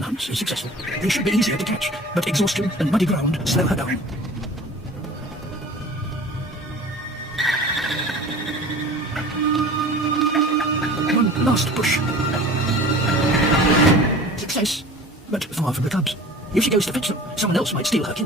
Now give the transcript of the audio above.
nuns is successful. They should be easier to catch, but exhaustion and muddy ground slow her down. One last push. Success, but far from the cubs. If she goes to fetch them, someone else might steal her kill.